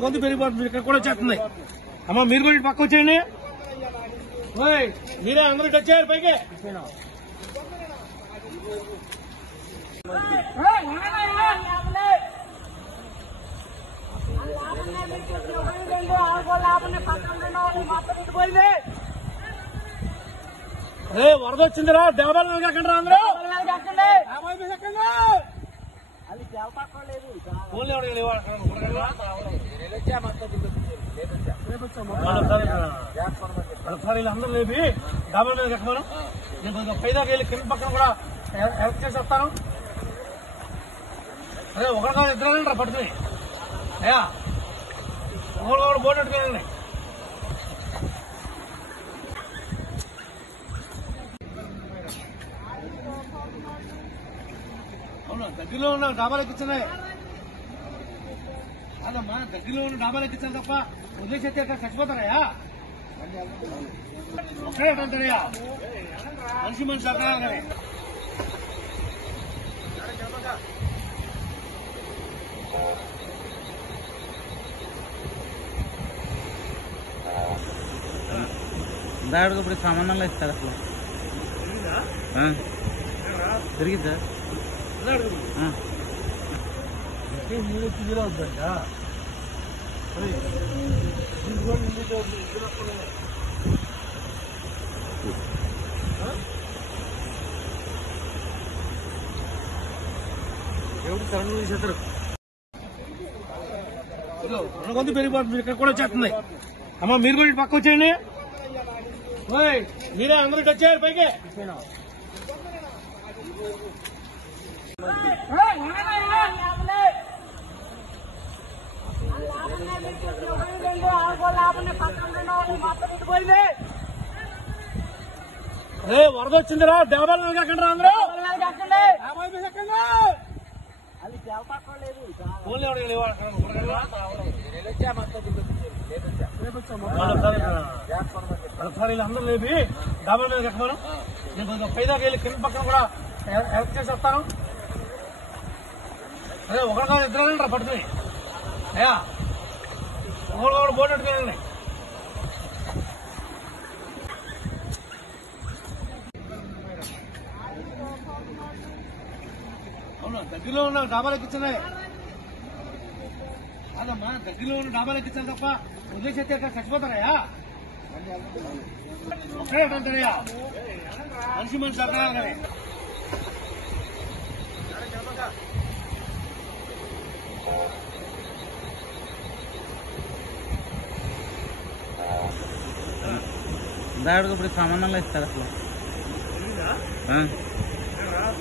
కొంత పెరిగిపోతుంది ఇక్కడ కూడా వచ్చేస్తుంది అమ్మ మీరు కూడా పక్క వచ్చేయండి మీరే అందరూ వచ్చారు పైకి అరే వరద వచ్చిందిరా దేవాల మీద ఎక్కండి అందరూ ఒకసారి వీళ్ళందరూ లేపి డాబా మీద ఎక్కమను నేను పైదాకా వెళ్ళి కింద పక్కన కూడా హెల్ప్ చేసి వస్తాను అదే ఒకటి కాదు ఇద్దరు రా పడుతుంది అయ్యా ఒకరు కూడా బోర్డు పెట్టుకోండి అవునా దగ్గరలో ఉన్న డాబాలు ఎక్కించాలి అదమ్మా దగ్గరలో ఉన్న డాబాలు ఎక్కించాలి తప్ప వదిలేసేస్తే అక్కడ చచ్చిపోతారయ్యా ఒక్కడే అంటారయ్యా మనిషి అక్కడ కానీ దాడికి ఇప్పుడు సంబంధంలో ఇస్తారు అసలు తిరిగిద్దా అవుతుందా ఎవరు కరెంట్ తీసేస్తారు కొంత పెరిగిపోతుంది ఇక్కడ కూడా వచ్చేస్తుంది అమ్మ మీరు కూడా పక్క వచ్చేయండి మీరే అందరూ వచ్చారు పైకి అరే వరద వచ్చిందిరా దేవాల మీద ఎక్కండి అందరూ ఒకసారి వీళ్ళందరూ లేపి డాబా మీద ఎక్కమను నేను పైదాకా వెళ్ళి కింద పక్కన కూడా హెల్ప్ చేసి వస్తాను అదే ఒకటి కాదు ఇద్దరు రా పడుతుంది అయ్యా ఒకరు కూడా బోర్డు పెట్టుకోండి అవునా దగ్గరలో ఉన్న డాబాలు ఎక్కించాలి అదమ్మా దగ్గరలో ఉన్న డాబాలు ఎక్కించాలి తప్ప వదిలేసేస్తే అక్కడ చచ్చిపోతారయ్యా ఒక్కడే అంటారయ్యా మనిషి అక్కడ కానీ దాడికి ఇప్పుడు సంబంధంలో ఇస్తారు అసలు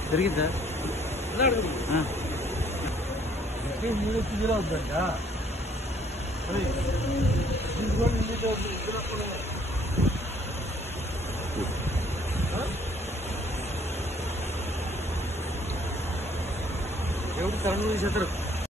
తిరిగిద్దా అవుతుందా ఎవరు కరెంట్ తీసేస్తారు